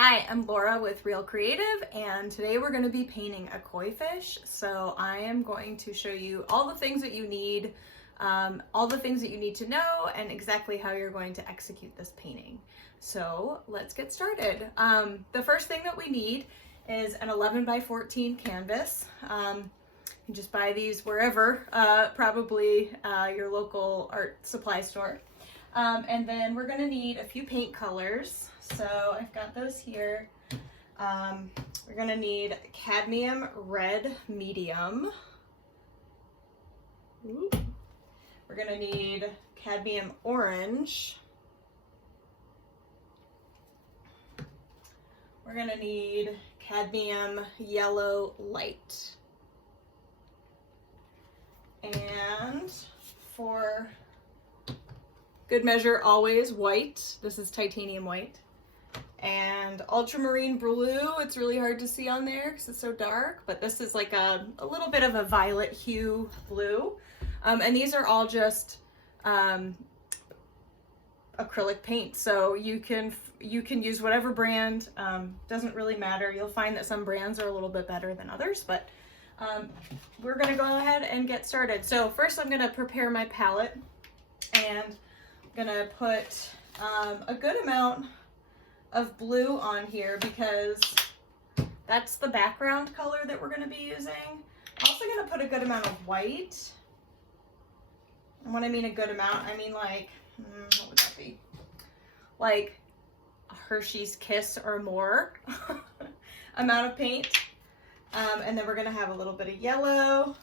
Hi, I'm Laura with Real Creative, and today we're going to be painting a koi fish. So I am going to show you all the things that you need, to know, and exactly how you're going to execute this painting. So let's get started. The first thing that we need is an 11 by 14 canvas. You can just buy these wherever, probably your local art supply store. And then we're going to need a few paint colors. So I've got those here. We're going to need cadmium red medium. Ooh. We're going to need cadmium orange. We're going to need cadmium yellow light. And for good measure, always white. This is titanium white. And ultramarine blue. It's really hard to see on there because it's so dark, but this is like a little bit of a violet hue blue. And these are all just acrylic paint. So you can use whatever brand, doesn't really matter. You'll find that some brands are a little bit better than others, but we're gonna go ahead and get started. So first I'm gonna prepare my palette, and I'm gonna put a good amount of blue on here because that's the background color that we're going to be using. I'm also going to put a good amount of white. And when I mean a good amount, I mean like, what would that be? Like a Hershey's Kiss or more amount of paint. And then we're going to have a little bit of yellow,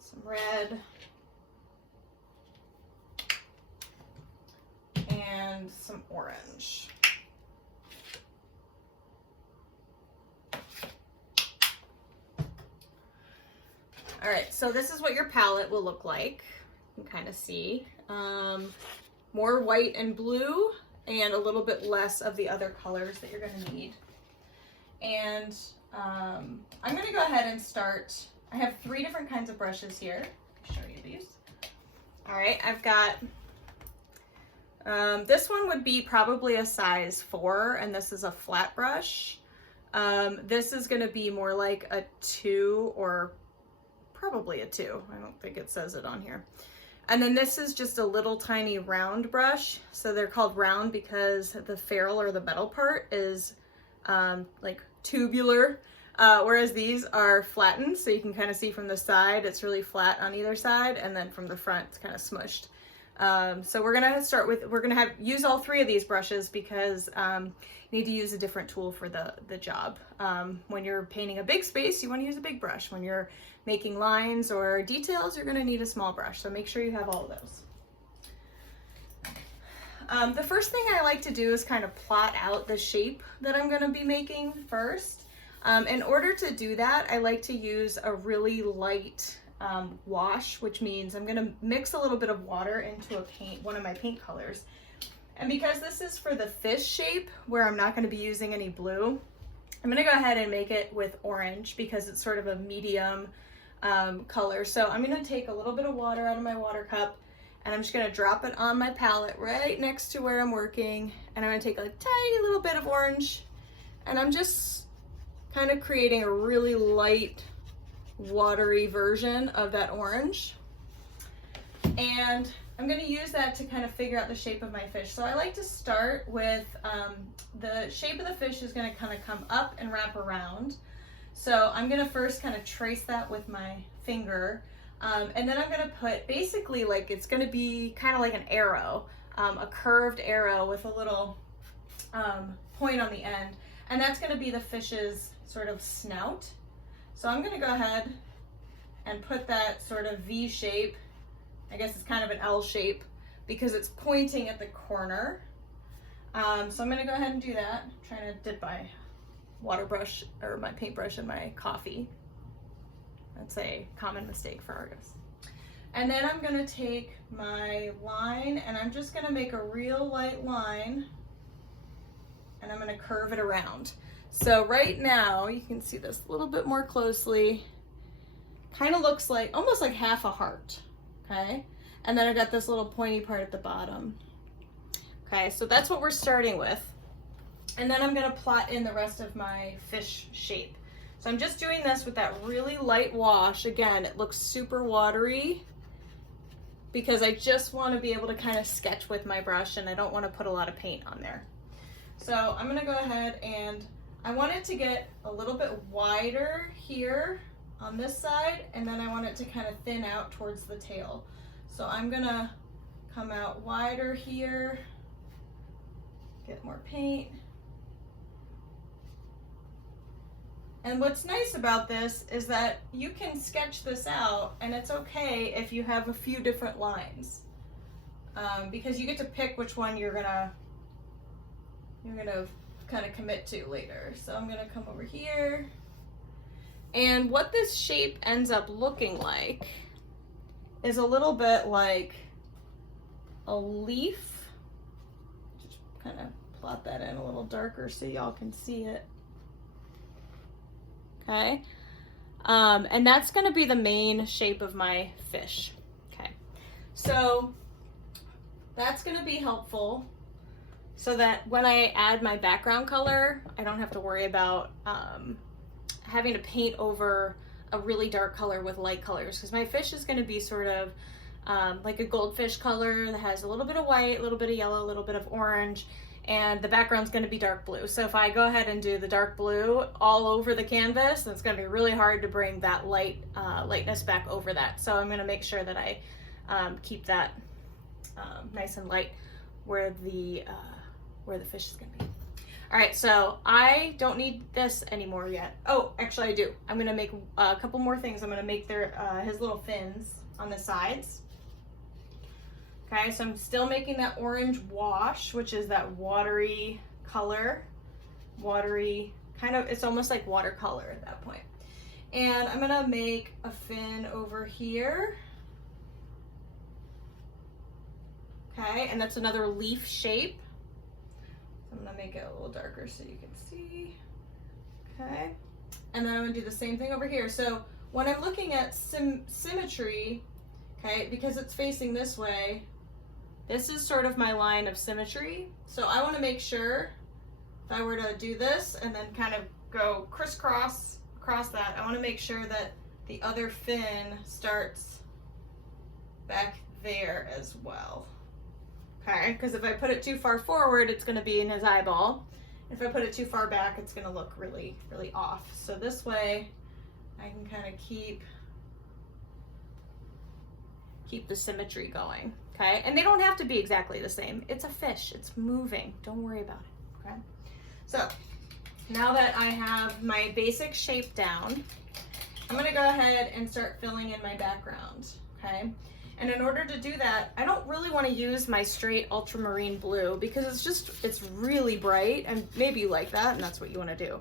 some red, and some orange. All right, so this is what your palette will look like. You can kind of see more white and blue and a little bit less of the other colors that you're going to need. And I'm going to go ahead and start. I have 3 different kinds of brushes here. I'll show you these. All right, I've got this one would be probably a size 4, and this is a flat brush. This is going to be more like a 2 or probably a 2. I don't think it says it on here. And then this is just a little tiny round brush. So they're called round because the ferrule or the metal part is like tubular, whereas these are flattened. So you can kind of see from the side, it's really flat on either side, and then from the front, it's kind of smushed. So we're gonna start with, use all 3 of these brushes because you need to use a different tool for the job. When you're painting a big space, you want to use a big brush. When you're making lines or details, you're gonna need a small brush. So make sure you have all of those. The first thing I like to do is kind of plot out the shape that I'm gonna be making first. In order to do that, I like to use a really light wash, which means I'm going to mix a little bit of water into one of my paint colors. And because this is for the fish shape where I'm not going to be using any blue, I'm going to go ahead and make it with orange because it's sort of a medium color. So I'm going to take a little bit of water out of my water cup, and I'm just going to drop it on my palette right next to where I'm working. And I'm going to take a tiny little bit of orange, and I'm just kind of creating a really light watery version of that orange. And I'm going to use that to kind of figure out the shape of my fish. So I like to start with the shape of the fish is going to kind of come up and wrap around. So I'm going to first kind of trace that with my finger. And then I'm going to put basically like it's going to be kind of like an arrow, a curved arrow with a little point on the end. And that's going to be the fish's sort of snout. So I'm going to go ahead and put that sort of V shape. I guess it's kind of an L shape because it's pointing at the corner. So I'm going to go ahead and do that. I'm trying to dip my water brush or my paintbrush in my coffee. That's a common mistake for artists. And then I'm going to take my line, and I'm just going to make a real light line, and I'm going to curve it around. So right now, you can see this a little bit more closely. Kind of looks like, almost like half a heart, okay? And then I've got this little pointy part at the bottom. Okay, so that's what we're starting with. And then I'm gonna plot in the rest of my fish shape. So I'm just doing this with that really light wash. Again, it looks super watery because I just want to be able to kind of sketch with my brush and I don't want to put a lot of paint on there. So I'm gonna go ahead and I want it to get a little bit wider here on this side, and then I want it to kind of thin out towards the tail. So I'm gonna come out wider here, get more paint. And what's nice about this is that you can sketch this out and it's okay if you have a few different lines, because you get to pick which one you're gonna kind of commit to later. So I'm gonna come over here, and what this shape ends up looking like is a little bit like a leaf. Just kind of plot that in a little darker so y'all can see it. Okay, and that's gonna be the main shape of my fish. Okay, so that's gonna be helpful so that when I add my background color, I don't have to worry about having to paint over a really dark color with light colors, because my fish is gonna be sort of like a goldfish color that has a little bit of white, a little bit of yellow, a little bit of orange, and the background's gonna be dark blue. So if I go ahead and do the dark blue all over the canvas, it's gonna be really hard to bring that lightness back over that. So I'm gonna make sure that I keep that nice and light where the fish is gonna be. All right, so I don't need this anymore yet. Oh, actually I do. I'm gonna make a couple more things. I'm gonna make his little fins on the sides. Okay, so I'm still making that orange wash, which is that watery color. Watery, kind of, it's almost like watercolor at that point. And I'm gonna make a fin over here. Okay, and that's another leaf shape. I'm gonna make it a little darker so you can see. Okay, and then I'm gonna do the same thing over here. So when I'm looking at symmetry, okay, because it's facing this way, this is sort of my line of symmetry. So I want to make sure if I were to do this and then kind of go crisscross across that, I want to make sure that the other fin starts back there as well. Okay, because if I put it too far forward, it's going to be in his eyeball. If I put it too far back, it's going to look really, really off. So this way I can kind of keep the symmetry going. Okay, and they don't have to be exactly the same. It's a fish, it's moving. Don't worry about it, okay? So now that I have my basic shape down, I'm gonna go ahead and start filling in my background, okay? And in order to do that, I don't really wanna use my straight ultramarine blue because it's really bright, and maybe you like that and that's what you wanna do.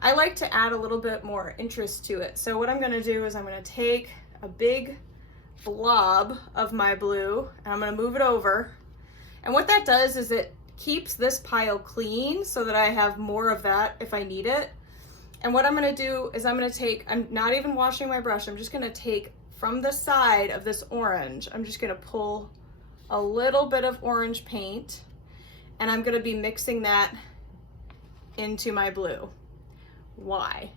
I like to add a little bit more interest to it. So what I'm gonna do is I'm gonna take a big blob of my blue and I'm going to move it over, and what that does is it keeps this pile clean so that I have more of that if I need it. And what I'm going to do is I'm not even washing my brush, I'm just going to take from the side of this orange, I'm just going to pull a little bit of orange paint and I'm going to be mixing that into my blue. Why?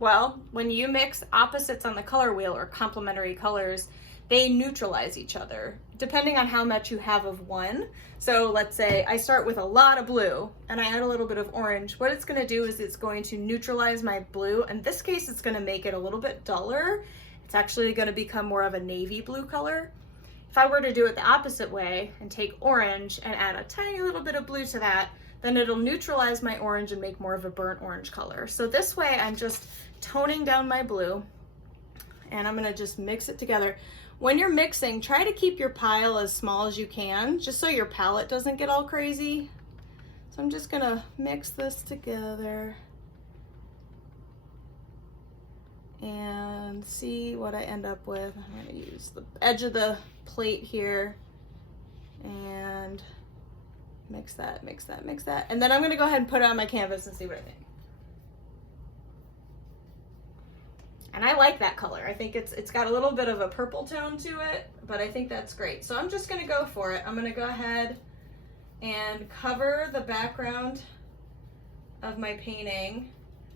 Well, when you mix opposites on the color wheel or complementary colors, they neutralize each other depending on how much you have of one. So let's say I start with a lot of blue and I add a little bit of orange. What it's going to do is it's going to neutralize my blue. In this case, it's going to make it a little bit duller. It's actually going to become more of a navy blue color. If I were to do it the opposite way and take orange and add a tiny little bit of blue to that, then it'll neutralize my orange and make more of a burnt orange color. So this way I'm just toning down my blue and I'm going to just mix it together. When you're mixing, try to keep your pile as small as you can, just so your palette doesn't get all crazy. So I'm just gonna mix this together and see what I end up with. I'm gonna use the edge of the plate here and mix that, mix that, mix that. And then I'm gonna go ahead and put it on my canvas and see what I think. And I like that color. I think it's got a little bit of a purple tone to it, but I think that's great. So I'm just gonna go for it. I'm gonna go ahead and cover the background of my painting.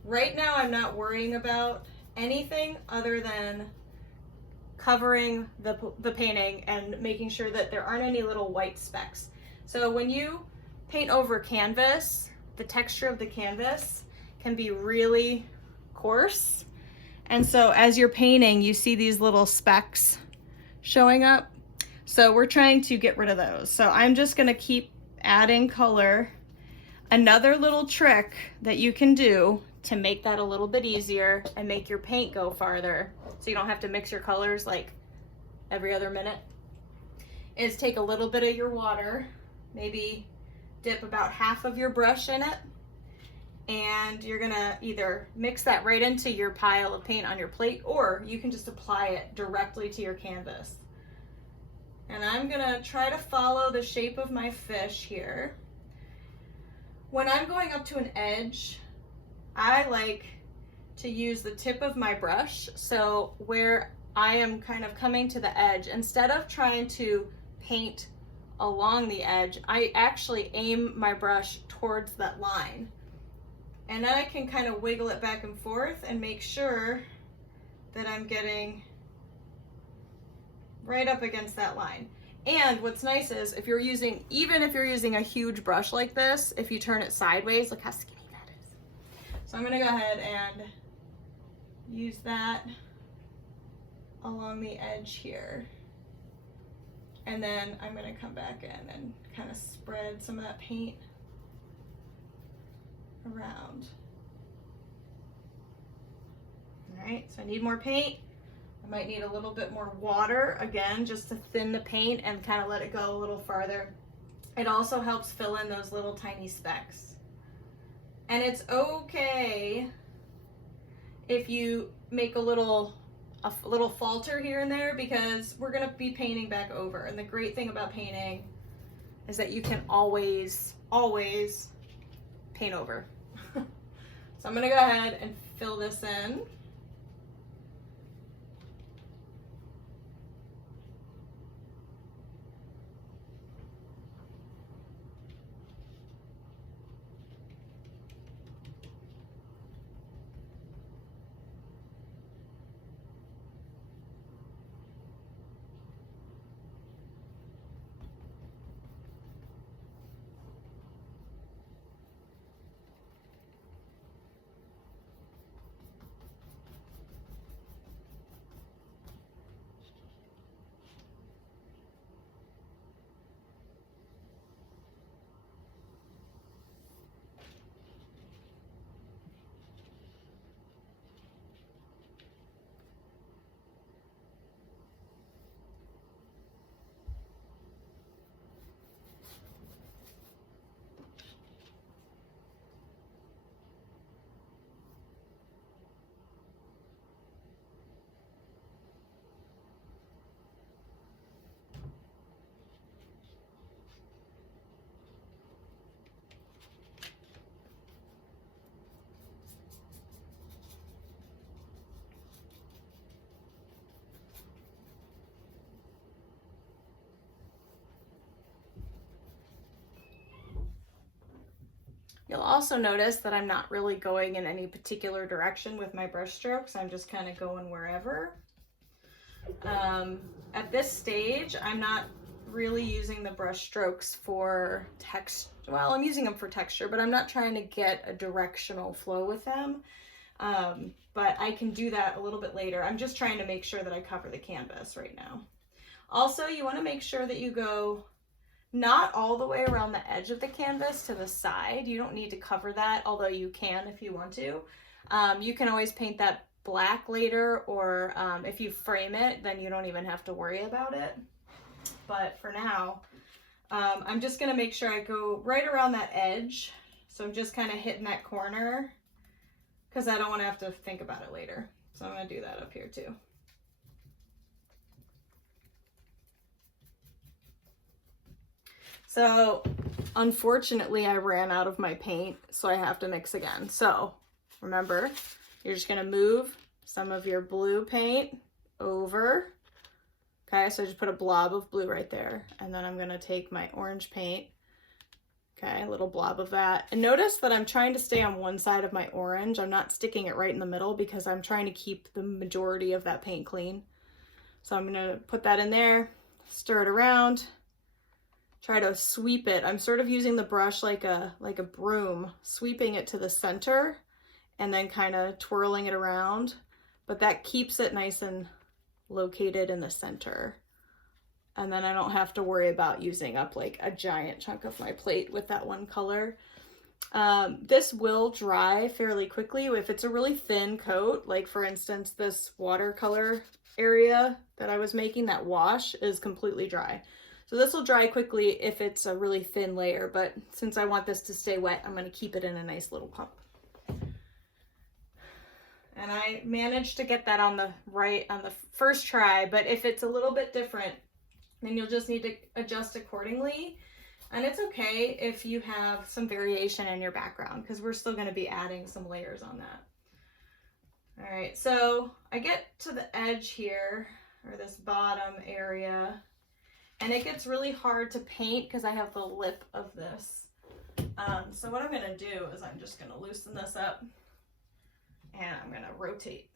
Right now I'm not worrying about anything other than covering the painting and making sure that there aren't any little white specks. So when you paint over canvas, the texture of the canvas can be really coarse. And so as you're painting, you see these little specks showing up. So we're trying to get rid of those. So I'm just gonna keep adding color. Another little trick that you can do to make that a little bit easier and make your paint go farther, so you don't have to mix your colors like every other minute, is take a little bit of your water, maybe dip about half of your brush in it, and you're gonna either mix that right into your pile of paint on your plate, or you can just apply it directly to your canvas. And I'm gonna try to follow the shape of my fish here. When I'm going up to an edge, I like to use the tip of my brush. So where I am kind of coming to the edge, instead of trying to paint along the edge, I actually aim my brush towards that line. And then I can kind of wiggle it back and forth and make sure that I'm getting right up against that line. And what's nice is even if you're using a huge brush like this, if you turn it sideways, look how skinny that is. So I'm gonna go ahead and use that along the edge here. And then I'm gonna come back in and kind of spread some of that paint around. All right, so I need more paint. I might need a little bit more water, again, just to thin the paint and kind of let it go a little farther. It also helps fill in those little tiny specks. And it's okay if you make a little falter here and there, because we're gonna be painting back over. And the great thing about painting is that you can always paint over. So I'm gonna go ahead and fill this in. You'll also notice that I'm not really going in any particular direction with my brush strokes. I'm just kind of going wherever. At this stage, I'm not really using the brush strokes for text. Well, I'm using them for texture, but I'm not trying to get a directional flow with them. But I can do that a little bit later. I'm just trying to make sure that I cover the canvas right now. Also, you want to make sure that you go not all the way around the edge of the canvas to the side. You don't need to cover that, although you can if you want to. You can always paint that black later, or if you frame it, then you don't even have to worry about it. But for now, I'm just gonna make sure I go right around that edge. So I'm just kind of hitting that corner because I don't want to have to think about it later. So I'm gonna do that up here too. So unfortunately I ran out of my paint, so I have to mix again. So remember, you're just gonna move some of your blue paint over. Okay, so I just put a blob of blue right there. And then I'm gonna take my orange paint Okay, a little blob of that. And notice that I'm trying to stay on one side of my orange. I'm not sticking it right in the middle because I'm trying to keep the majority of that paint clean. So I'm gonna put that in there, stir it around, try to sweep it. I'm sort of using the brush like a broom, sweeping it to the center and then kind of twirling it around. But that keeps it nice and located in the center. And then I don't have to worry about using up like a giant chunk of my plate with that one color. This will dry fairly quickly if it's a really thin coat. Like for instance, this watercolor area that I was making, that wash is completely dry. So this will dry quickly if it's a really thin layer, but since I want this to stay wet, I'm gonna keep it in a nice little pump. And I managed to get that on the first try, but if it's a little bit different, then you'll just need to adjust accordingly. And it's okay if you have some variation in your background because we're still going to be adding some layers on that. All right, so I get to the edge here, or this bottom area, and it gets really hard to paint because I have the lip of this. So what I'm going to do is I'm just going to loosen this up and I'm going to rotate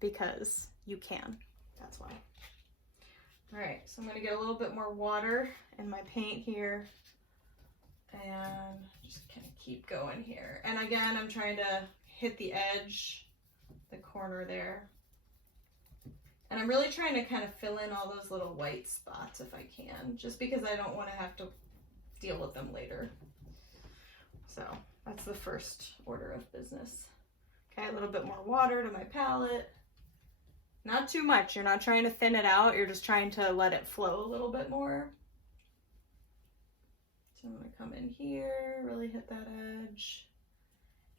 because you can. That's why. All right, so I'm gonna get a little bit more water in my paint here and just kind of keep going here. And again, I'm trying to hit the edge, the corner there. And I'm really trying to kind of fill in all those little white spots if I can, just because I don't want to have to deal with them later. So that's the first order of business. Okay, a little bit more water to my palette. Not too much. You're not trying to thin it out. You're just trying to let it flow a little bit more. So I'm going to come in here, really hit that edge.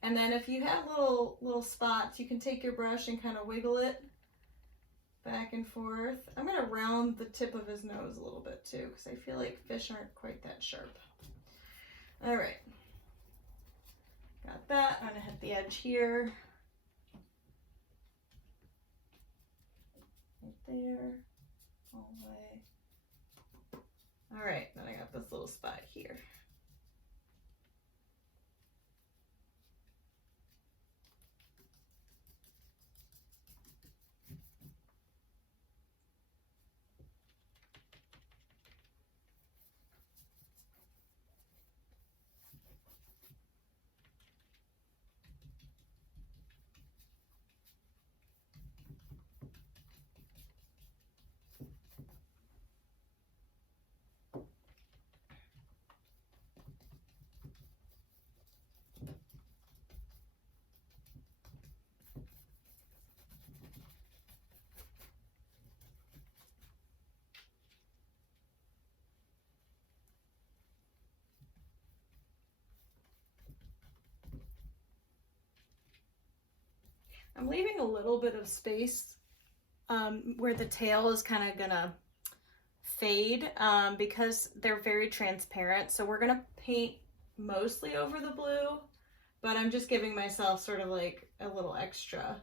And then if you have little spots, you can take your brush and kind of wiggle it back and forth. I'm going to round the tip of his nose a little bit too, because I feel like fish aren't quite that sharp. All right. Got that. I'm going to hit the edge here. There, all the way. All right, then I got this little spot here. I'm leaving a little bit of space where the tail is kind of gonna fade because they're very transparent. So we're gonna paint mostly over the blue, but I'm just giving myself sort of like a little extra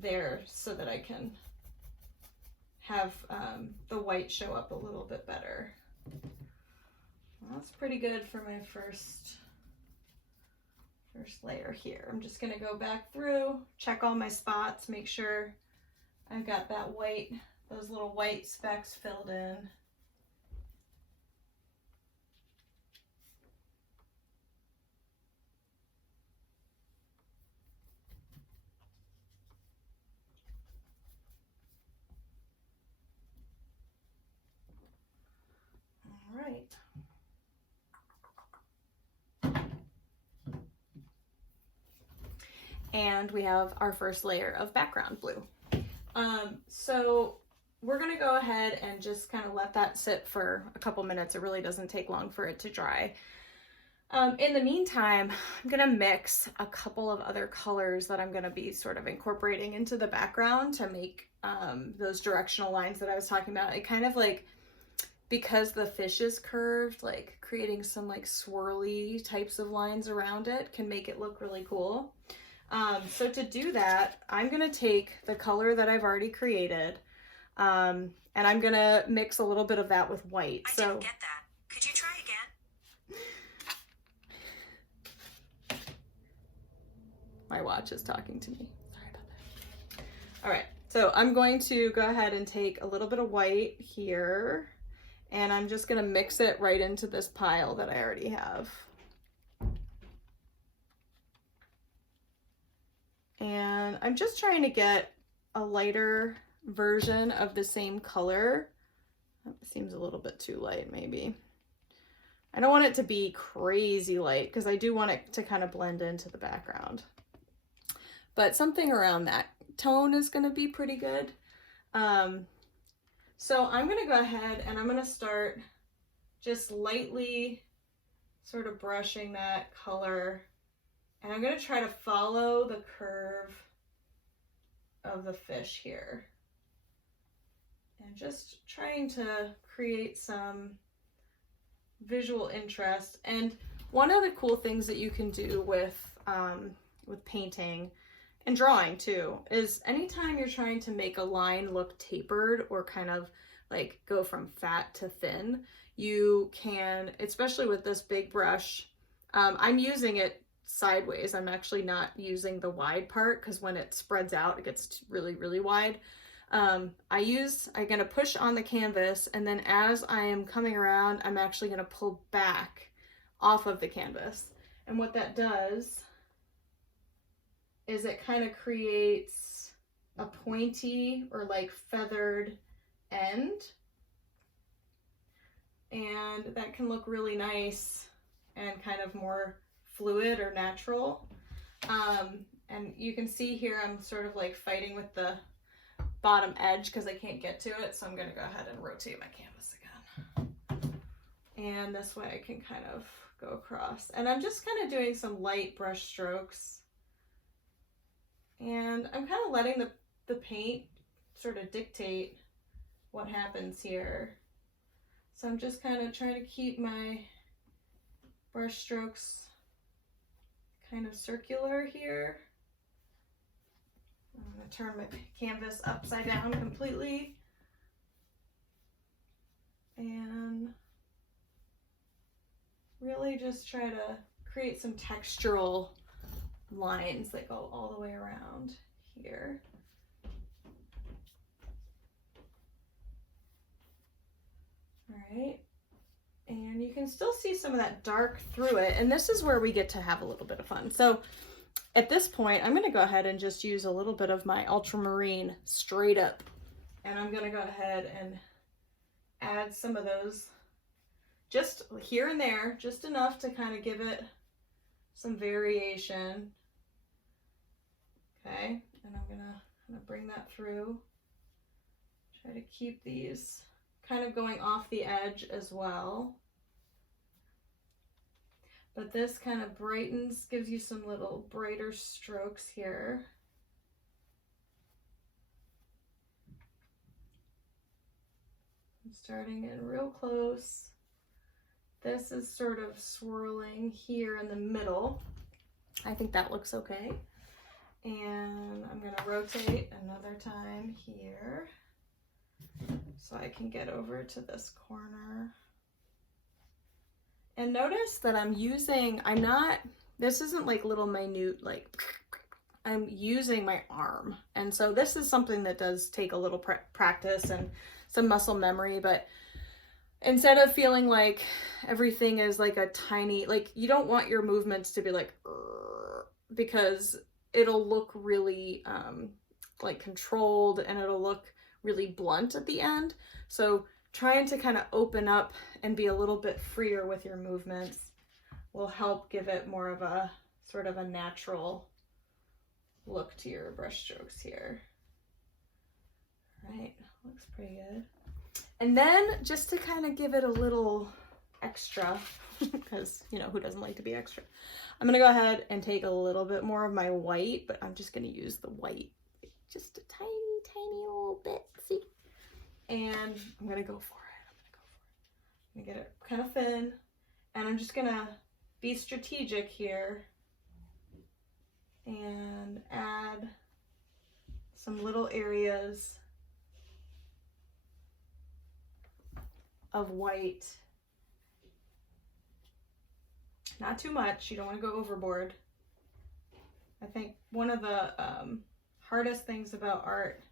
there so that I can have the white show up a little bit better. Well, that's pretty good for my first layer here. I'm just going to go back through, check all my spots, make sure I've got that white, those little white specks filled in. All right. And we have our first layer of background blue. So we're gonna go ahead and just kind of let that sit for a couple minutes. It really doesn't take long for it to dry. In the meantime, I'm gonna mix a couple of other colors that I'm gonna be sort of incorporating into the background to make those directional lines that I was talking about. It kind of like, because the fish is curved, like creating some like swirly types of lines around it can make it look really cool. So to do that, I'm gonna take the color that I've already created, and I'm gonna mix a little bit of that with white. I didn't get that. Could you try again? My watch is talking to me. Sorry about that. All right, so I'm going to go ahead and take a little bit of white here, and I'm just gonna mix it right into this pile that I already have. And I'm just trying to get a lighter version of the same color. It seems a little bit too light, maybe. I don't want it to be crazy light because I do want it to kind of blend into the background. But something around that tone is going to be pretty good. So I'm going to go ahead and I'm going to start just lightly sort of brushing that color. And I'm going to try to follow the curve of the fish here. And just trying to create some visual interest. And one of the cool things that you can do with painting and drawing too is anytime you're trying to make a line look tapered or kind of like go from fat to thin, you can, especially with this big brush, I'm using it sideways. I'm actually not using the wide part because when it spreads out, it gets really, really wide. I'm gonna push on the canvas, and then as I am coming around, I'm actually gonna pull back off of the canvas. And what that does is it kind of creates a pointy or like feathered end. And that can look really nice and kind of more fluid or natural. And you can see here I'm sort of like fighting with the bottom edge because I can't get to it, so I'm going to go ahead and rotate my canvas again. And this way I can kind of go across. And I'm just kind of doing some light brush strokes. And I'm kind of letting the paint sort of dictate what happens here. So I'm just kind of trying to keep my brush strokes kind of circular here. I'm going to turn my canvas upside down completely. And really just try to create some textural lines that go all the way around here. All right. And you can still see some of that dark through it. And this is where we get to have a little bit of fun. So at this point, I'm going to go ahead and just use a little bit of my ultramarine straight up. And I'm going to go ahead and add some of those just here and there, just enough to kind of give it some variation. Okay, and I'm going to kind of bring that through. Try to keep these kind of going off the edge as well. But this kind of brightens, gives you some little brighter strokes here. I'm starting in real close. This is sort of swirling here in the middle. I think that looks okay. And I'm going to rotate another time here so I can get over to this corner. And notice that this isn't like little minute, like, I'm using my arm. And so this is something that does take a little practice and some muscle memory, but instead of feeling like everything is like a tiny, like you don't want your movements to be like, because it'll look really like controlled and it'll look really blunt at the end. So trying to kind of open up and be a little bit freer with your movements will help give it more of a sort of a natural look to your brush strokes here. All right, looks pretty good. And then just to kind of give it a little extra, because you know, who doesn't like to be extra? I'm gonna go ahead and take a little bit more of my white, but I'm just gonna use the white just a tiny, tiny little bit, see? And I'm gonna go for it. I'm gonna get it kind of thin, and I'm just gonna be strategic here and add some little areas of white. Not too much, you don't want to go overboard. I think one of the hardest things about art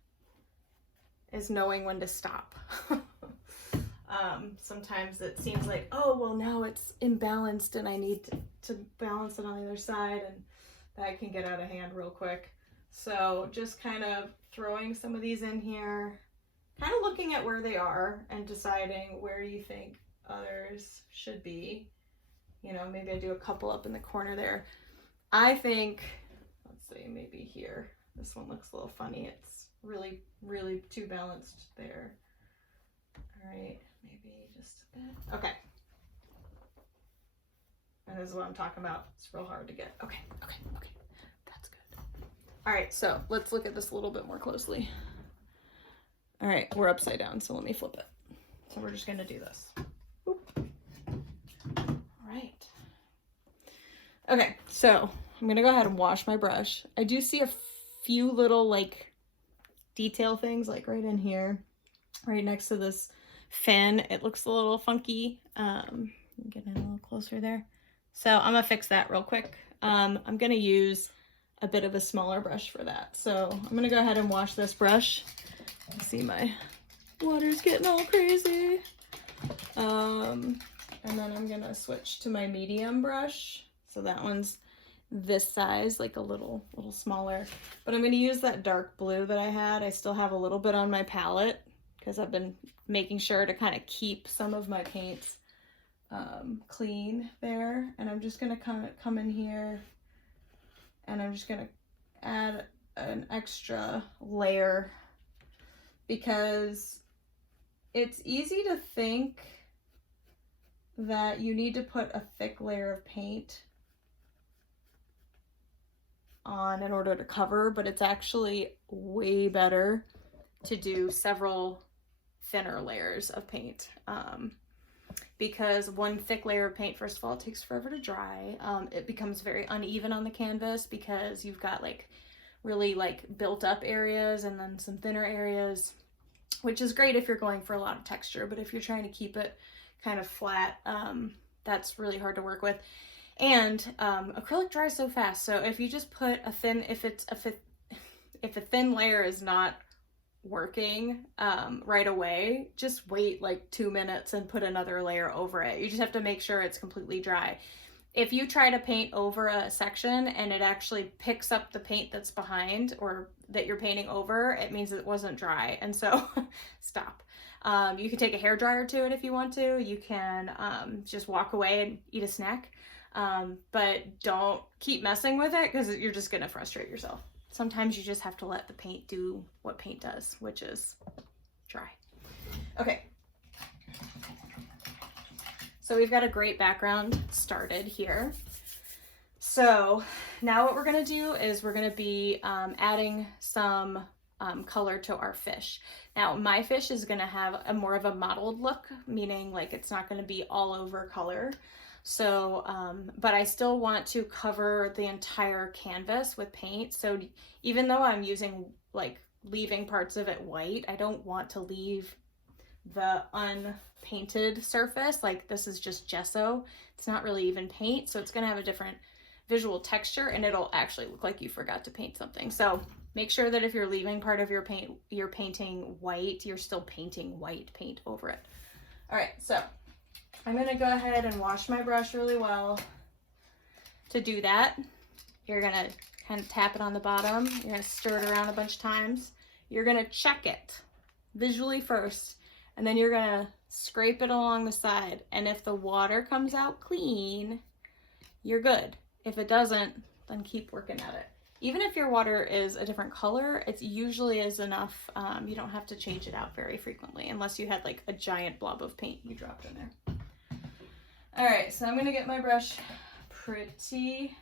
is knowing when to stop. Sometimes it seems like, oh, well, now it's imbalanced and I need to balance it on the other side, and that can get out of hand real quick. So just kind of throwing some of these in here, kind of looking at where they are and deciding where you think others should be. You know, maybe I do a couple up in the corner there. I think, let's see, maybe here. This one looks a little funny. It's really, really too balanced there. All right, maybe just a bit. Okay. And this is what I'm talking about. It's real hard to get. Okay. That's good. All right, so let's look at this a little bit more closely. All right, we're upside down, so let me flip it. So we're just gonna do this. Oop. All right. Okay, so I'm gonna go ahead and wash my brush. I do see a few little like detail things like right in here, right next to this fin. It looks a little funky. Get in a little closer there. So I'm gonna fix that real quick. I'm gonna use a bit of a smaller brush for that. So I'm gonna go ahead and wash this brush. See, my water's getting all crazy. And then I'm gonna switch to my medium brush. So that one's this size, like a little smaller. But I'm gonna use that dark blue that I had. I still have a little bit on my palette because I've been making sure to kind of keep some of my paints clean there. And I'm just gonna come in here and I'm just gonna add an extra layer, because it's easy to think that you need to put a thick layer of paint on in order to cover, but it's actually way better to do several thinner layers of paint, because one thick layer of paint, first of all, it takes forever to dry. It becomes very uneven on the canvas because you've got like really like built up areas and then some thinner areas, which is great if you're going for a lot of texture, but if you're trying to keep it kind of flat, that's really hard to work with. And acrylic dries so fast, so if you just put a thin, if a thin layer is not working right away, just wait like 2 minutes and put another layer over it. You just have to make sure it's completely dry. If you try to paint over a section and it actually picks up the paint that's behind or that you're painting over, it means it wasn't dry, and so stop. You can take a hairdryer to it if you want to. You can just walk away and eat a snack, but don't keep messing with it because you're just gonna frustrate yourself. Sometimes you just have to let the paint do what paint does, which is dry. Okay. So we've got a great background started here. So now what we're gonna do is we're gonna be adding some color to our fish. Now my fish is gonna have a more of a mottled look, meaning like it's not gonna be all over color. So, but I still want to cover the entire canvas with paint. So even though I'm using like leaving parts of it white, I don't want to leave the unpainted surface. Like this is just gesso. It's not really even paint. So it's gonna have a different visual texture and it'll actually look like you forgot to paint something. So make sure that if you're leaving part of your paint, you're painting white, you're still painting white paint over it. All right, so I'm gonna go ahead and wash my brush really well. To do that, you're gonna kind of tap it on the bottom. You're gonna stir it around a bunch of times. You're gonna check it visually first, and then you're gonna scrape it along the side. And if the water comes out clean, you're good. If it doesn't, then keep working at it. Even if your water is a different color, it usually is enough. You don't have to change it out very frequently unless you had like a giant blob of paint you dropped in there. All right, so I'm gonna get my brush pretty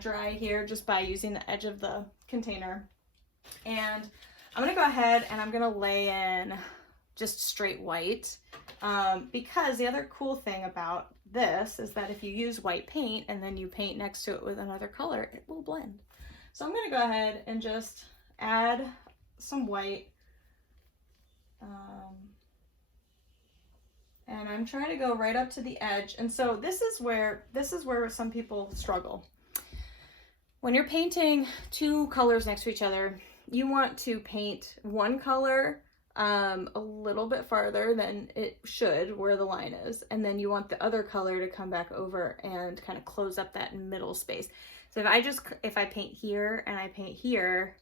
dry here just by using the edge of the container. And I'm gonna go ahead and I'm gonna lay in just straight white, because the other cool thing about this is that if you use white paint and then you paint next to it with another color, it will blend. So I'm gonna go ahead and just add some white. And I'm trying to go right up to the edge. And so this is where some people struggle. When you're painting two colors next to each other, you want to paint one color a little bit farther than it should where the line is, and then you want the other color to come back over and kind of close up that middle space. So if I paint here and I paint here,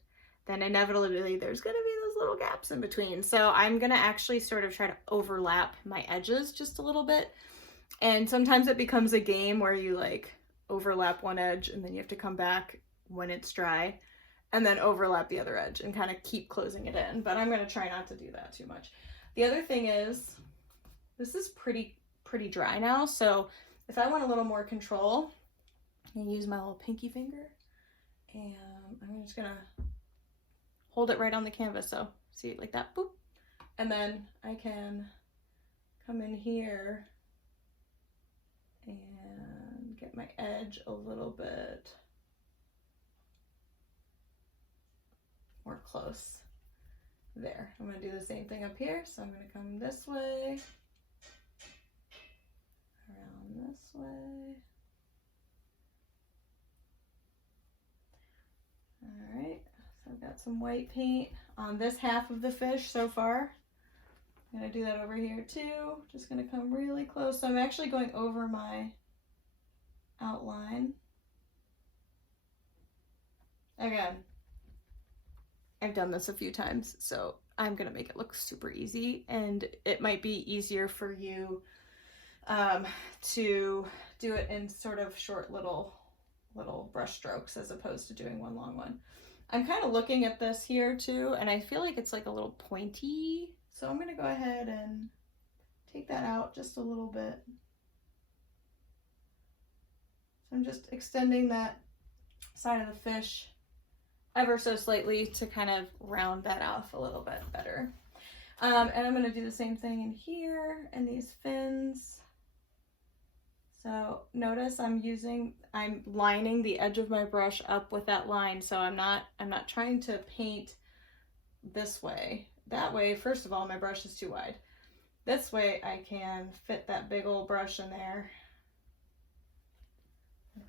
then inevitably there's going to be those little gaps in between. So I'm going to actually sort of try to overlap my edges just a little bit. And sometimes it becomes a game where you like overlap one edge and then you have to come back when it's dry and then overlap the other edge and kind of keep closing it in. But I'm going to try not to do that too much. The other thing is, this is pretty dry now. So if I want a little more control, I'm going to use my little pinky finger and I'm just going to hold it right on the canvas. So see it like that, boop. And then I can come in here and get my edge a little bit more close. There. I'm going to do the same thing up here. So I'm going to come this way, around this way. All right. So I've got some white paint on this half of the fish so far. I'm going to do that over here too. Just going to come really close. So I'm actually going over my outline. Again, I've done this a few times, so I'm going to make it look super easy, and it might be easier for you to do it in sort of short little brush strokes as opposed to doing one long one. I'm kind of looking at this here too, and I feel like it's like a little pointy. So I'm going to go ahead and take that out just a little bit. So I'm just extending that side of the fish ever so slightly to kind of round that off a little bit better. And I'm going to do the same thing in here and these fins. So notice I'm lining the edge of my brush up with that line. So I'm not trying to paint this way. That way, first of all, my brush is too wide. This way I can fit that big old brush in there.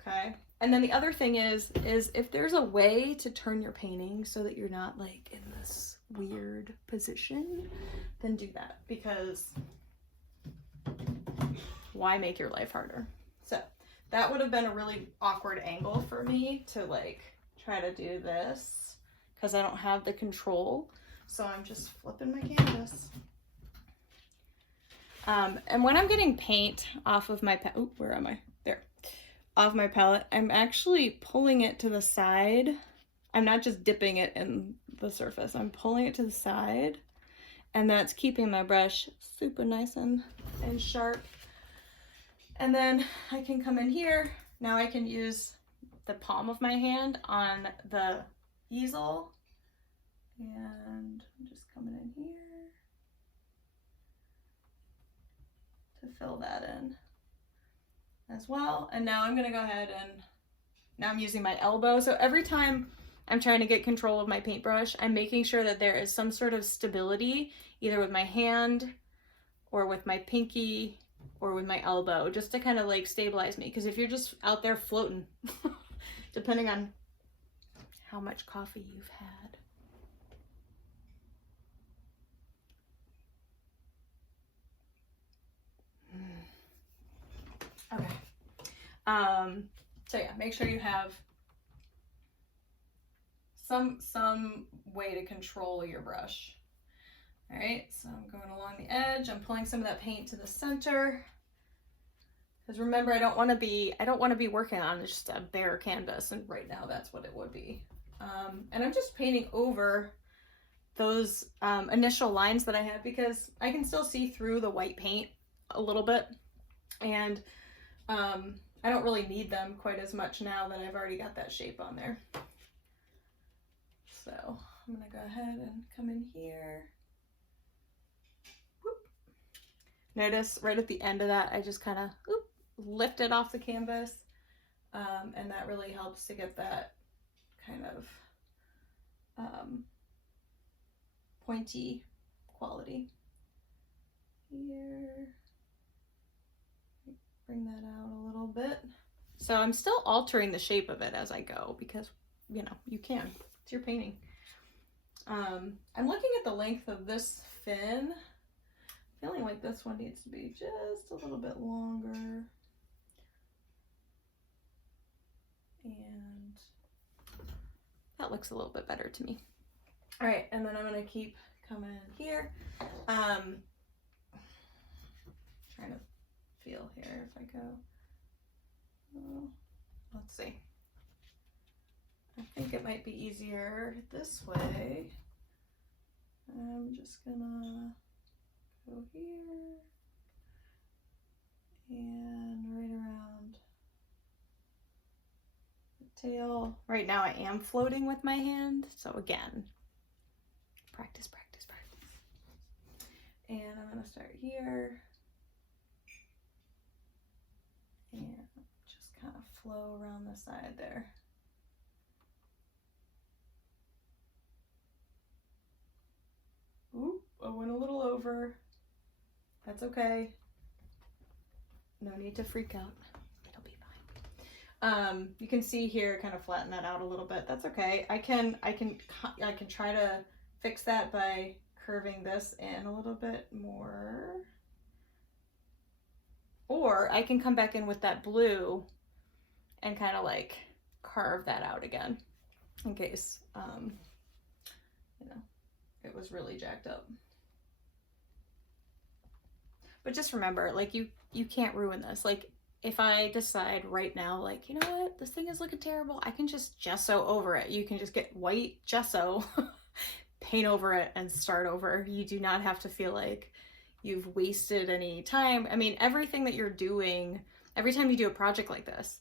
Okay. And then the other thing is if there's a way to turn your painting so that you're not like in this weird position, then do that, because why make your life harder? So that would have been a really awkward angle for me to like try to do this because I don't have the control. So I'm just flipping my canvas. And when I'm getting paint off of my, where am I? There. Off my palette, I'm actually pulling it to the side. I'm not just dipping it in the surface. I'm pulling it to the side, and that's keeping my brush super nice and sharp. And then I can come in here. Now I can use the palm of my hand on the easel, and I'm just coming in here to fill that in as well. And now I'm going to go ahead and now I'm using my elbow. So every time I'm trying to get control of my paintbrush, I'm making sure that there is some sort of stability, either with my hand or with my pinky or with my elbow, just to kind of like stabilize me. Because if you're just out there floating, depending on how much coffee you've had. Okay. So yeah, make sure you have some way to control your brush. All right, so I'm going along the edge. I'm pulling some of that paint to the center. Because remember, I don't want to be working on just a bare canvas, and right now that's what it would be. And I'm just painting over those initial lines that I had, because I can still see through the white paint a little bit, and I don't really need them quite as much now that I've already got that shape on there. So I'm gonna go ahead and come in here. Whoop. Notice right at the end of that, I just kind of lift it off the canvas, and that really helps to get that kind of pointy quality. Here, bring that out a little bit. So I'm still altering the shape of it as I go because, you know, you can. It's your painting. I'm looking at the length of this fin. Feeling like this one needs to be just a little bit longer. And that looks a little bit better to me. All right, and then I'm gonna keep coming here. Trying to feel here if I go. Let's see. I think it might be easier this way. I'm just gonna go here and right around the tail. Right now I am floating with my hand, so again, practice, practice, practice. And I'm gonna start here and just kind of flow around the side there. Oop, I went a little over. That's okay. No need to freak out. It'll be fine. You can see here, kind of flatten that out a little bit. That's okay. I can try to fix that by curving this in a little bit more. Or I can come back in with that blue and kind of like carve that out again in case, you know, it was really jacked up. But just remember, like, you can't ruin this. Like, if I decide right now, like, you know what, this thing is looking terrible, I can just gesso over it. You can just get white gesso, paint over it, and start over. You do not have to feel like you've wasted any time. I mean, everything that you're doing, every time you do a project like this,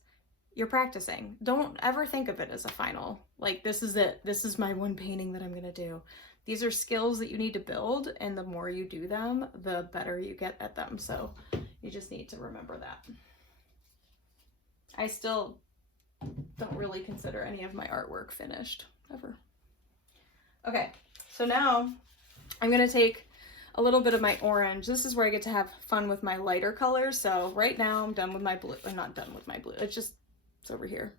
you're practicing. Don't ever think of it as a final. Like, this is it. This is my one painting that I'm gonna do. These are skills that you need to build, and the more you do them, the better you get at them. So you just need to remember that. I still don't really consider any of my artwork finished, ever. Okay, so now I'm gonna take a little bit of my orange. This is where I get to have fun with my lighter colors. So right now I'm done with my blue. I'm not done with my blue. It's over here.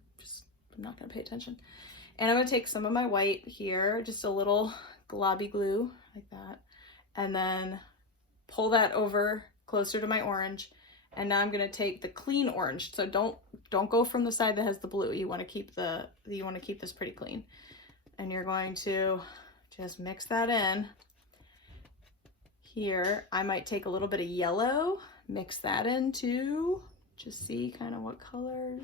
I'm not gonna pay attention. And I'm gonna take some of my white here, just a little globby glue like that, and then pull that over closer to my orange. And now I'm gonna take the clean orange. So don't go from the side that has the blue. You want to keep this pretty clean. And you're going to just mix that in. Here, I might take a little bit of yellow, mix that in too. Just see kind of what color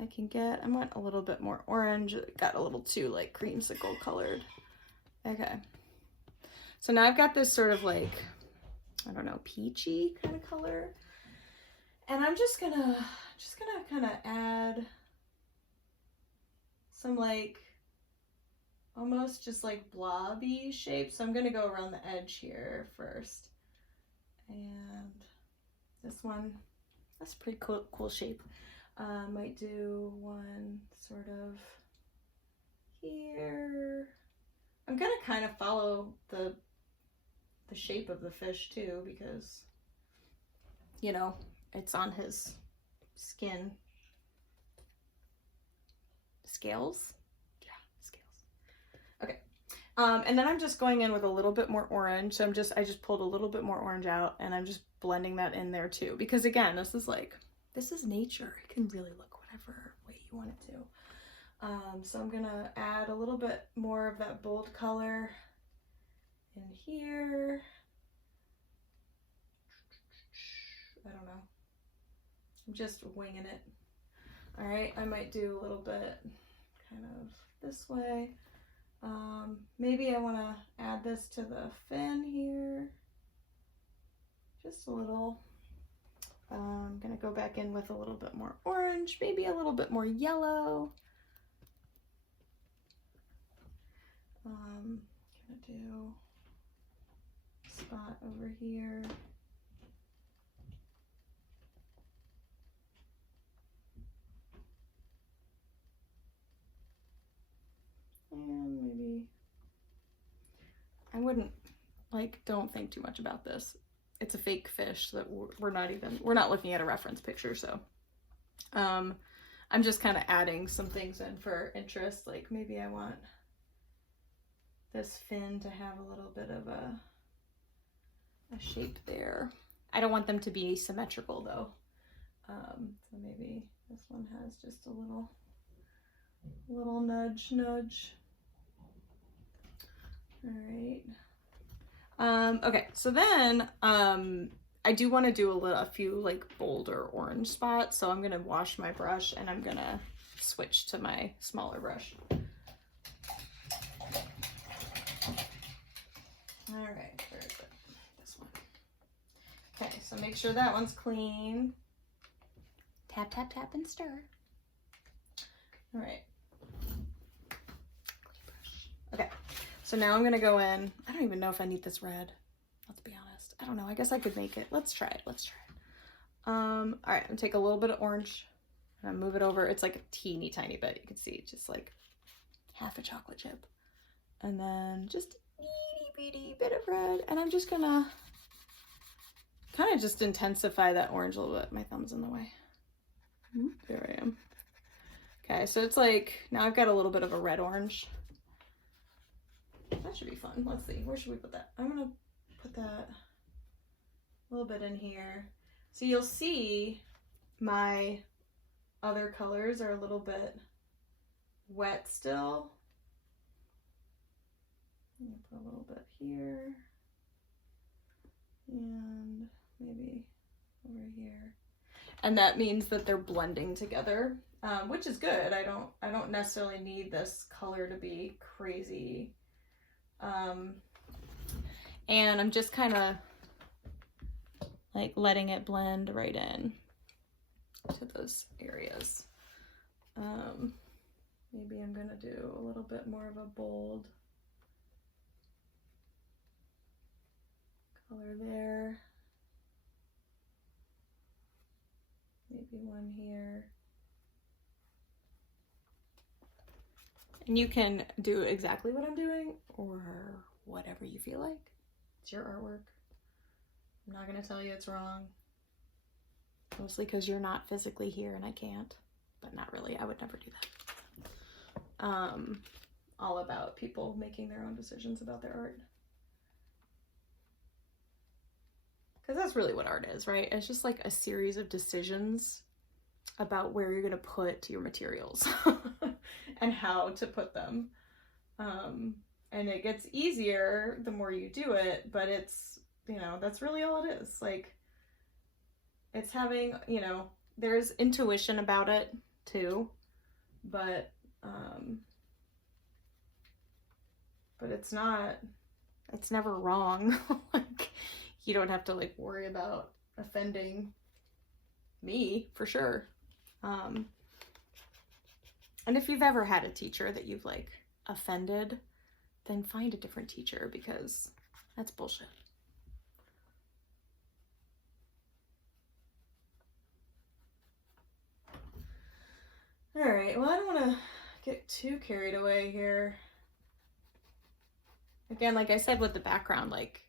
I can get. I want a little bit more orange. It got a little too like creamsicle colored. Okay. So now I've got this sort of like, I don't know, peachy kind of color. And I'm just gonna kind of add some like almost just like blobby shapes. So I'm gonna go around the edge here first. And this one, that's a pretty cool shape. Might do one sort of here. I'm gonna kind of follow the shape of the fish too, because, you know, it's on his skin. Scales? Yeah, scales. Okay. And then I'm just going in with a little bit more orange. So I just pulled a little bit more orange out, and I'm just blending that in there too. Because again, this is nature. It can really look whatever way you want it to. So I'm gonna add a little bit more of that bold color in here. I don't know. I'm just winging it. All right, I might do a little bit kind of this way. Maybe I want to add this to the fin here. Just a little. I'm gonna go back in with a little bit more orange, maybe a little bit more yellow. Gonna do a spot over here. And maybe, I wouldn't, like, don't think too much about this. It's a fake fish that we're not looking at a reference picture, so I'm just kind of adding some things in for interest. Like maybe I want this fin to have a little bit of a shape there. I don't want them to be symmetrical though. So maybe this one has just a little nudge. All right. Okay, so then I do want to do a few like bolder orange spots, so I'm gonna wash my brush and I'm gonna switch to my smaller brush. All right, very good. This one. Okay, so make sure that one's clean. Tap, tap, tap, and stir. All right. Okay, so now I'm gonna go in. I don't even know if I need this red. Let's be honest. I don't know. I guess I could make it. Let's try it. All right, I'm gonna take a little bit of orange and I move it over. It's like a teeny tiny bit. You can see just like half a chocolate chip. And then just a itty bitty bit of red. And I'm just gonna kind of just intensify that orange a little bit. My thumb's in the way. There I am. Okay, so it's like, now I've got a little bit of a red orange. That should be fun. Let's see, where should we put that? I'm gonna put that a little bit in here. So you'll see my other colors are a little bit wet still. I'm gonna put a little bit here and maybe over here. And that means that they're blending together, which is good. I don't necessarily need this color to be crazy. And I'm just kind of like letting it blend right in to those areas. Maybe I'm gonna do a little bit more of a bold color there. Maybe one here. And you can do exactly what I'm doing or whatever you feel like. It's your artwork. I'm not gonna tell you it's wrong. Mostly because you're not physically here and I can't, but not really. I would never do that. All about people making their own decisions about their art. Because that's really what art is, right? It's just like a series of decisions about where you're gonna put your materials and how to put them. And it gets easier the more you do it, but it's, you know, that's really all it is. Like, it's having, you know, there's intuition about it too, but it's never wrong. Like, you don't have to like worry about offending me for sure. And if you've ever had a teacher that you've like offended, then find a different teacher because that's bullshit. All right, well, I don't want to get too carried away here. Again, like I said with the background, like,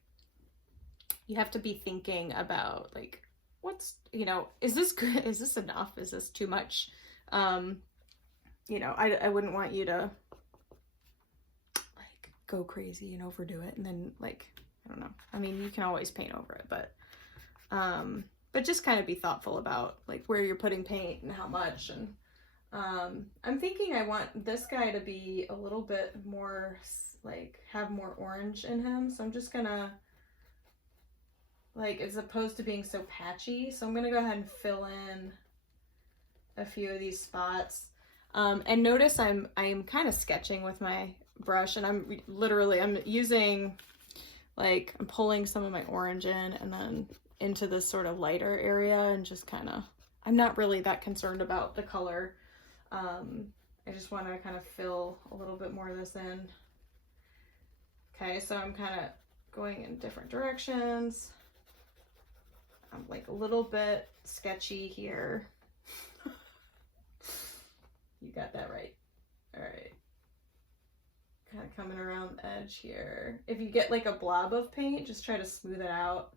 you have to be thinking about like, what's, you know, is this good? Is this enough? Is this too much? You know, I wouldn't want you to like go crazy and overdo it. And then like, I don't know. I mean, you can always paint over it, but just kind of be thoughtful about like where you're putting paint and how much. And I'm thinking I want this guy to be a little bit more like have more orange in him. So I'm just gonna, like, as opposed to being so patchy, so I'm gonna go ahead and fill in a few of these spots. And notice I'm kind of sketching with my brush, and I'm using, like, I'm pulling some of my orange in and then into this sort of lighter area, and just kind of, I'm not really that concerned about the color. I just want to kind of fill a little bit more of this in. Okay, so I'm kind of going in different directions. I'm like a little bit sketchy here. You got that right. All right. Kind of coming around the edge here. If you get like a blob of paint, just try to smooth it out.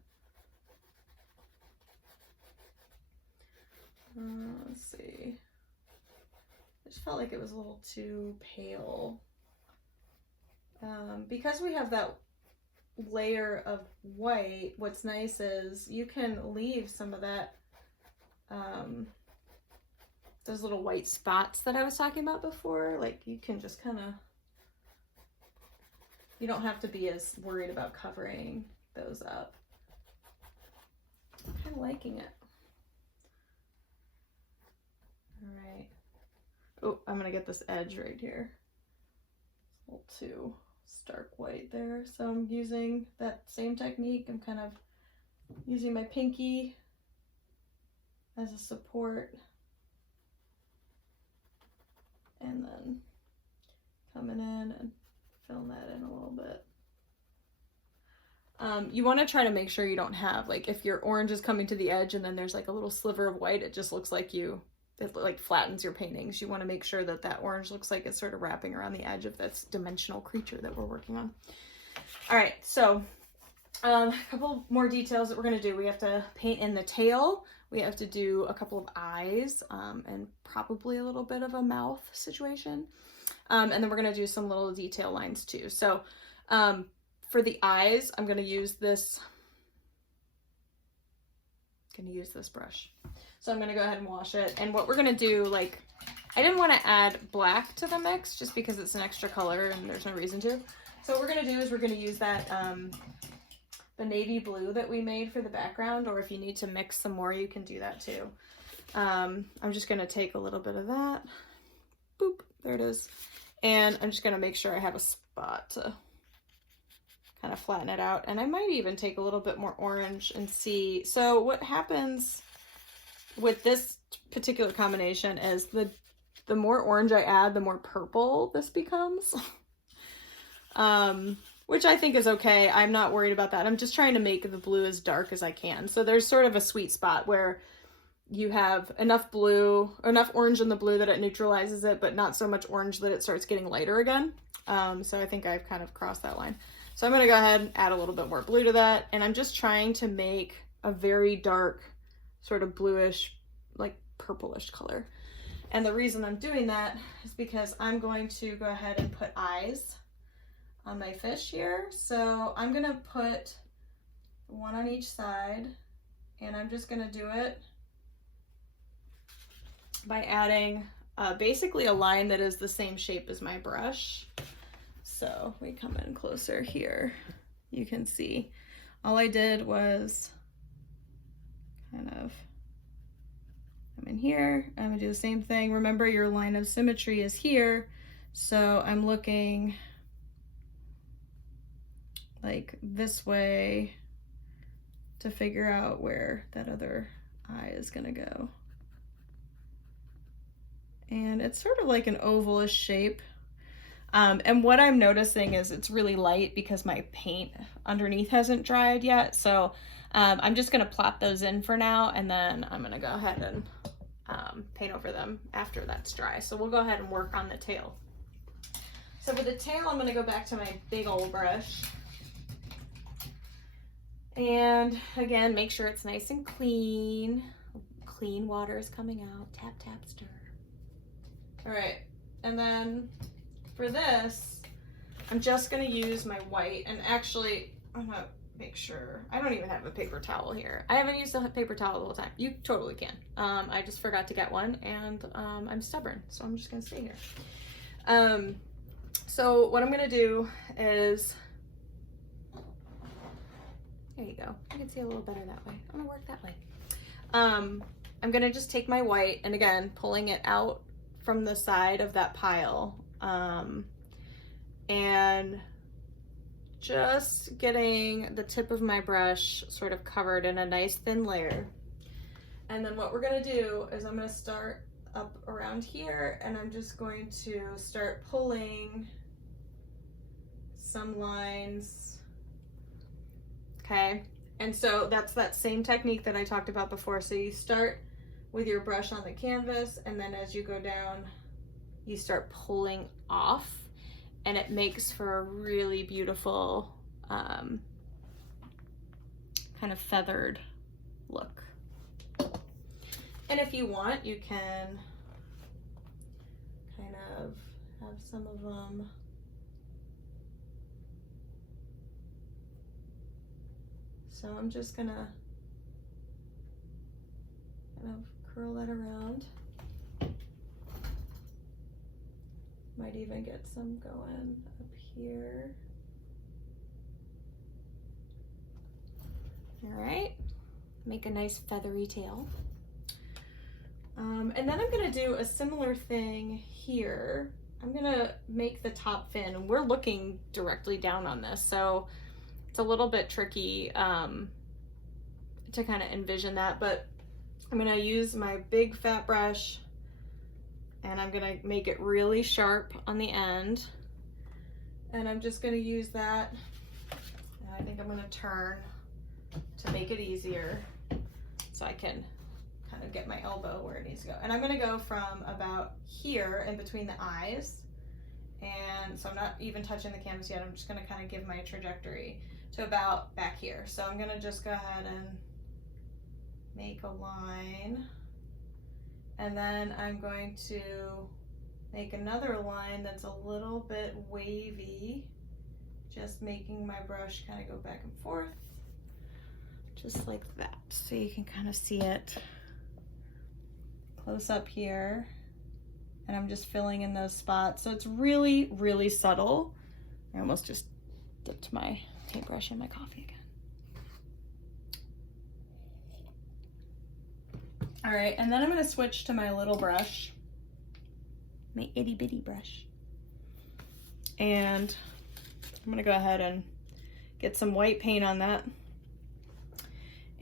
Let's see. I just felt like it was a little too pale. Because we have that layer of white, what's nice is you can leave some of that, those little white spots that I was talking about before. Like you can just kind of, you don't have to be as worried about covering those up. I'm kind of liking it. All right. Oh, I'm gonna get this edge right here. It's a little too stark white there. So I'm using that same technique. I'm kind of using my pinky as a support. And then coming in and filling that in a little bit. You want to try to make sure you don't have, like, if your orange is coming to the edge and then there's like a little sliver of white, it just looks like it like flattens your paintings. You want to make sure that that orange looks like it's sort of wrapping around the edge of this dimensional creature that we're working on. All right, so a couple more details that we're going to do. We have to paint in the tail. We have to do a couple of eyes and probably a little bit of a mouth situation. And then we're going to do some little detail lines too. So for the eyes, I'm going to use this brush. So I'm going to go ahead and wash it. And what we're going to do, like, I didn't want to add black to the mix just because it's an extra color and there's no reason to. So what we're going to do is we're going to use that, the navy blue that we made for the background, or if you need to mix some more, you can do that too. I'm just going to take a little bit of that. Boop, there it is. And I'm just going to make sure I have a spot to kind of flatten it out. And I might even take a little bit more orange and see. So what happens with this particular combination is the more orange I add, the more purple this becomes. Which I think is okay. I'm not worried about that. I'm just trying to make the blue as dark as I can. So there's sort of a sweet spot where you have enough blue, enough orange in the blue that it neutralizes it, but not so much orange that it starts getting lighter again. So I think I've kind of crossed that line. So I'm going to go ahead and add a little bit more blue to that. And I'm just trying to make a very dark, sort of bluish, like purplish color. And the reason I'm doing that is because I'm going to go ahead and put eyes on my fish here. So I'm going to put one on each side, and I'm just going to do it by adding basically a line that is the same shape as my brush. So we come in closer here, you can see all I did was kind of come in here. I'm gonna do the same thing. Remember, your line of symmetry is here, so I'm looking like this way to figure out where that other eye is gonna go. And it's sort of like an ovalish shape. And what I'm noticing is it's really light because my paint underneath hasn't dried yet. So I'm just gonna plop those in for now, and then I'm gonna go ahead and paint over them after that's dry. So we'll go ahead and work on the tail. So for the tail, I'm gonna go back to my big old brush. And again, make sure it's nice and clean. Clean water is coming out. Tap, tap, stir. All right, and then for this, I'm just gonna use my white, and actually, I'm gonna make sure, I don't even have a paper towel here. I haven't used a paper towel the whole time. You totally can. I just forgot to get one, and I'm stubborn, so I'm just gonna stay here. So what I'm gonna do is, there you go. You can see a little better that way. I'm gonna work that way. I'm gonna just take my white, and again, pulling it out from the side of that pile, and just getting the tip of my brush sort of covered in a nice thin layer. And then what we're gonna do is I'm gonna start up around here, and I'm just going to start pulling some lines. Okay, and so that's that same technique that I talked about before. So you start with your brush on the canvas, and then as you go down, you start pulling off, and it makes for a really beautiful kind of feathered look. And if you want, you can kind of have some of them so I'm just gonna kind of curl that around. Might even get some going up here. All right, make a nice feathery tail. And then I'm gonna do a similar thing here. I'm gonna make the top fin, and we're looking directly down on this, so it's a little bit tricky to kind of envision that, but I'm gonna use my big fat brush and I'm gonna make it really sharp on the end. And I'm just gonna use that. And I think I'm gonna turn to make it easier so I can kind of get my elbow where it needs to go. And I'm gonna go from about here in between the eyes. And so I'm not even touching the canvas yet. I'm just gonna kind of give my trajectory to about back here. So I'm gonna just go ahead and make a line. And then I'm going to make another line that's a little bit wavy, just making my brush kind of go back and forth, just like that. So you can kind of see it close up here. And I'm just filling in those spots. So it's really, really subtle. I almost just dipped my paintbrush in my coffee again. All right, and then I'm gonna switch to my little brush, my itty bitty brush. And I'm gonna go ahead and get some white paint on that.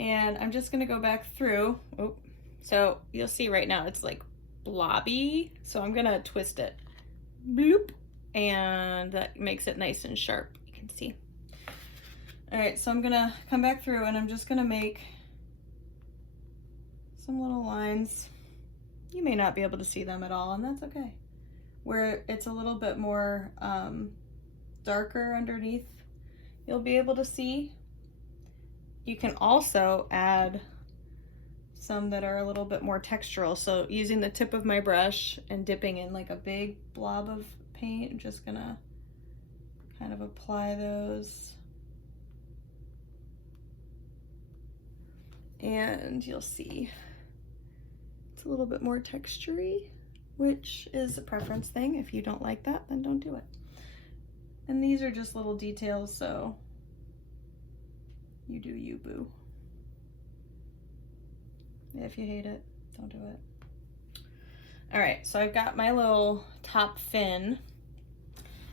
And I'm just gonna go back through. Oh, so you'll see right now it's like blobby. So I'm gonna twist it, bloop, and that makes it nice and sharp, you can see. All right, so I'm gonna come back through and I'm just gonna make some little lines. You may not be able to see them at all, and that's okay. Where it's a little bit more darker underneath, you'll be able to see. You can also add some that are a little bit more textural. So using the tip of my brush and dipping in like a big blob of paint, I'm just gonna kind of apply those. And you'll see it's a little bit more textury, which is a preference thing. If you don't like that, then don't do it. And these are just little details, so you do you, boo. If you hate it, don't do it. All right, so I've got my little top fin,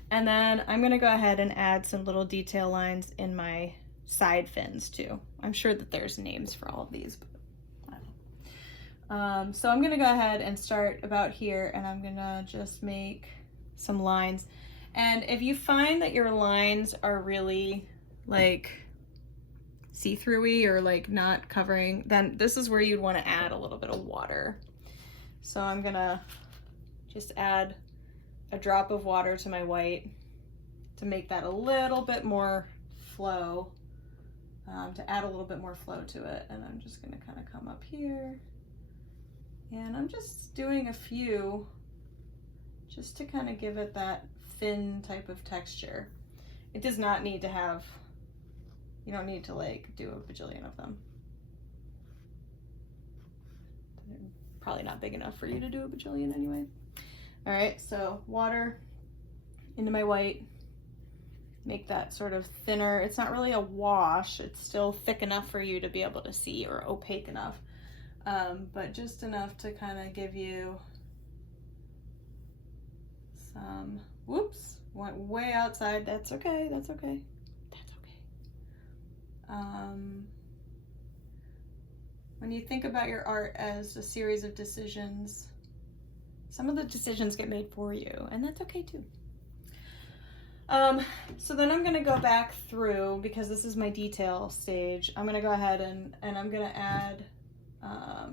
and then I'm gonna go ahead and add some little detail lines in my side fins too. I'm sure that there's names for all of these, but I don't know. So I'm gonna go ahead and start about here, and I'm gonna just make some lines. And if you find that your lines are really like see-throughy or like not covering, then this is where you'd want to add a little bit of water. So I'm gonna just add a drop of water to my white to make that a little bit more flow, to add a little bit more flow to it. And I'm just gonna kind of come up here, and I'm just doing a few just to kind of give it that thin type of texture. It does not need to have, you don't need to like do a bajillion of them. They're probably not big enough for you to do a bajillion anyway. All right, so water into my white, make that sort of thinner. It's not really a wash, it's still thick enough for you to be able to see, or opaque enough, but just enough to kind of give you some, whoops, went way outside. That's okay, that's okay. When you think about your art as a series of decisions, some of the decisions get made for you, and that's okay too. So then I'm gonna go back through, because this is my detail stage. I'm gonna go ahead and I'm gonna add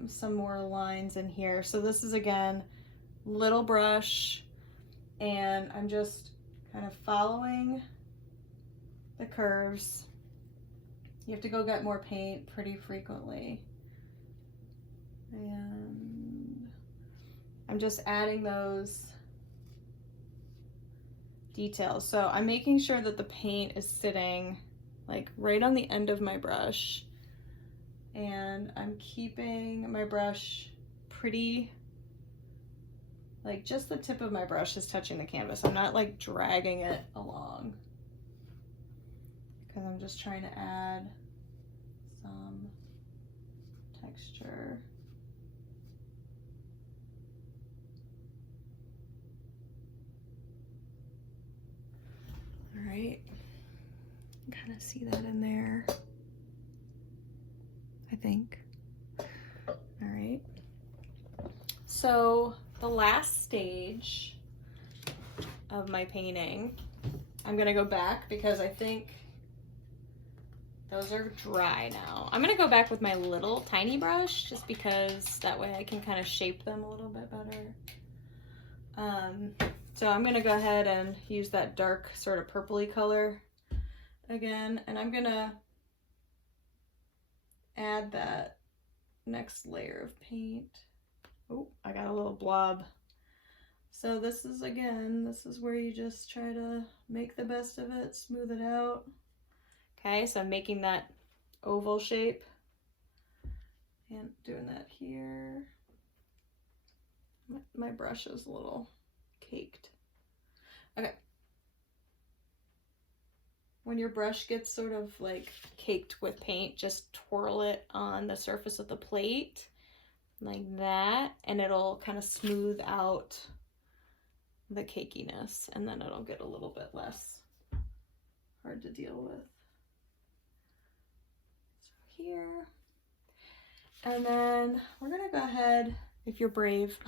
some more lines in here. So this is, again, little brush, and I'm just kind of following the curves. You have to go get more paint pretty frequently. And I'm just adding those details. So I'm making sure that the paint is sitting like right on the end of my brush, and I'm keeping my brush pretty, like just the tip of my brush is touching the canvas. I'm not like dragging it along because I'm just trying to add some texture. All right, kind of see that in there, I think. All right, so the last stage of my painting, I'm gonna go back because I think those are dry now. I'm gonna go back with my little tiny brush just because that way I can kind of shape them a little bit better. So I'm gonna go ahead and use that dark sort of purpley color again, and I'm gonna add that next layer of paint. Oh, I got a little blob. So this is, again, this is where you just try to make the best of it, smooth it out. Okay, so I'm making that oval shape and doing that here. My brush is a little caked. Okay. When your brush gets sort of like caked with paint, just twirl it on the surface of the plate like that, and it'll kind of smooth out the cakiness, and then it'll get a little bit less hard to deal with. So here, and then we're gonna go ahead, if you're brave,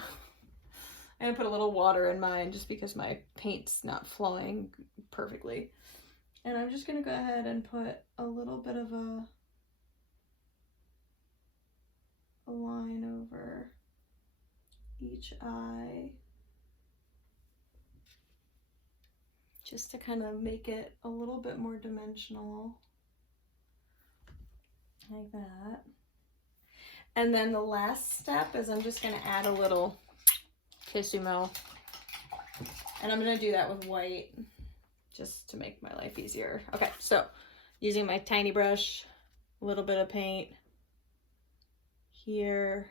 I'm gonna put a little water in mine just because my paint's not flowing perfectly. And I'm just gonna go ahead and put a little bit of a line over each eye, just to kind of make it a little bit more dimensional, like that. And then the last step is I'm just gonna add a little Kisumo, and I'm gonna do that with white just to make my life easier. Okay, so using my tiny brush, a little bit of paint here,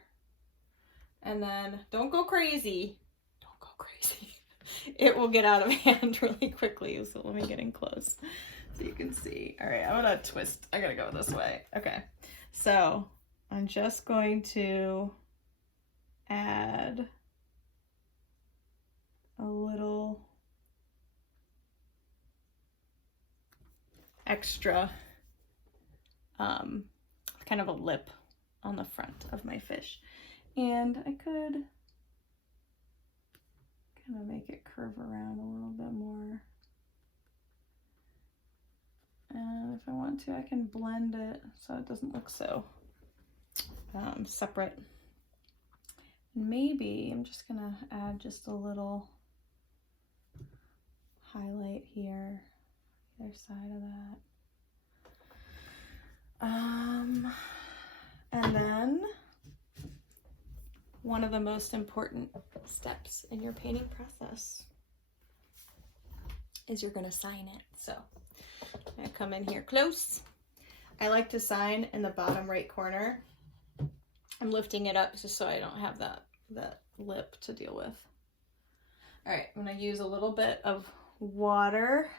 and then don't go crazy. Don't go crazy. It will get out of hand really quickly. So let me get in close so you can see. All right, I'm gonna twist. I gotta go this way. Okay, so I'm just going to add a little extra kind of a lip on the front of my fish, and I could kind of make it curve around a little bit more, and if I want to I can blend it so it doesn't look so separate. Maybe I'm just gonna add just a little highlight here, either side of that. And then one of the most important steps in your painting process is you're gonna sign it. So I'm gonna come in here close. I like to sign in the bottom right corner. I'm lifting it up just so I don't have that lip to deal with. All right, I'm gonna use a little bit of water,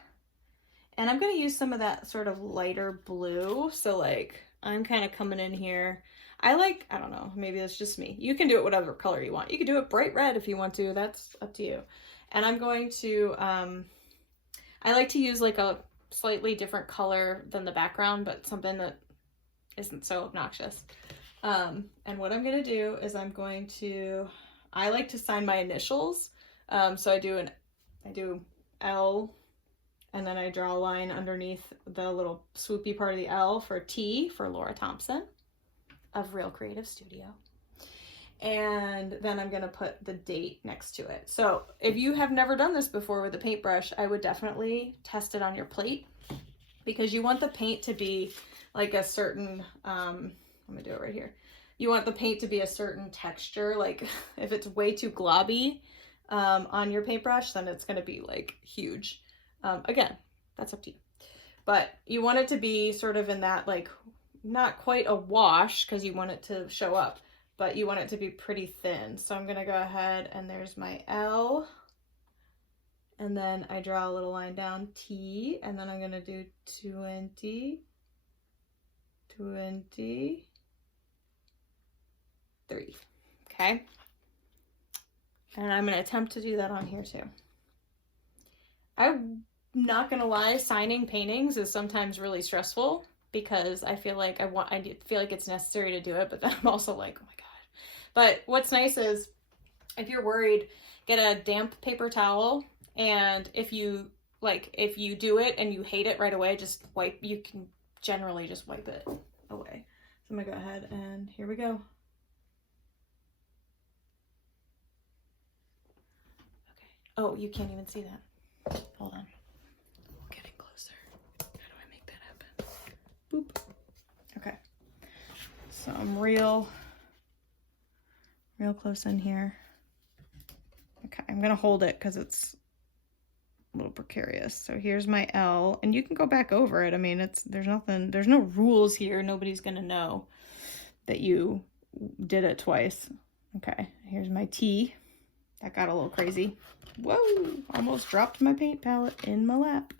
and I'm gonna use some of that sort of lighter blue. So like I'm kind of coming in here. I don't know, maybe that's just me. You can do it whatever color you want. You can do it bright red if you want to, that's up to you. And I'm going to, I like to use like a slightly different color than the background, but something that isn't so obnoxious. And what I'm gonna do is I like to sign my initials. So I do L, and then I draw a line underneath the little swoopy part of the L for T for Laura Thompson of Real Creative Studio. And then I'm gonna put the date next to it. So if you have never done this before with a paintbrush, I would definitely test it on your plate, because you want the paint to be like a certain, I'm gonna do it right here, you want the paint to be a certain texture. Like if it's way too globby on your paintbrush, then it's going to be like huge. Again, that's up to you. But you want it to be sort of in that, like, not quite a wash because you want it to show up, but you want it to be pretty thin. So I'm going to go ahead and there's my L. And then I draw a little line down, T, and then I'm going to do 20, 23. Okay. And I'm going to attempt to do that on here too. I'm not going to lie, signing paintings is sometimes really stressful because I feel like I feel like it's necessary to do it, but then I'm also like, oh my God. But what's nice is if you're worried, get a damp paper towel, and if you do it and you hate it right away, just you can generally just wipe it away. So I'm going to go ahead and here we go. Oh, you can't even see that. Hold on. Getting closer. How do I make that happen? Boop. Okay. So I'm real close in here. Okay, I'm gonna hold it because it's a little precarious. So here's my L, and you can go back over it. I mean, there's no rules here. Nobody's gonna know that you did it twice. Okay, here's my T. That got a little crazy. Whoa, almost dropped my paint palette in my lap.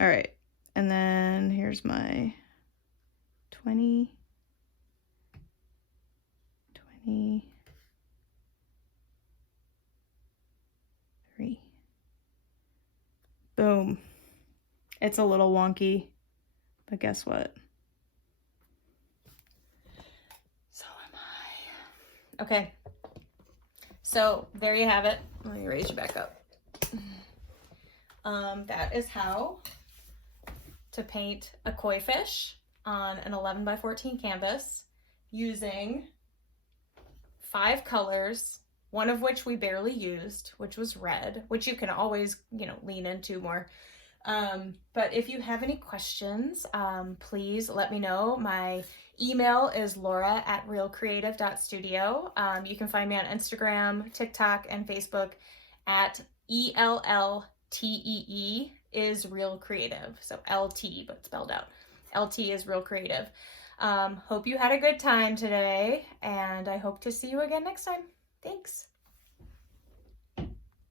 All right, and then here's my 20, 23. Boom. It's a little wonky, but guess what? So am I. Okay. So there you have it. Let me raise you back up. That is how to paint a koi fish on an 11 by 14 canvas using 5 colors, one of which we barely used, which was red, which you can always, lean into more. But if you have any questions, please let me know. My email is laura@realcreative.studio. You can find me on Instagram, TikTok, and Facebook at ELLTEE is Real Creative. So LT, but spelled out. LT is Real Creative. Hope you had a good time today, and I hope to see you again next time. Thanks.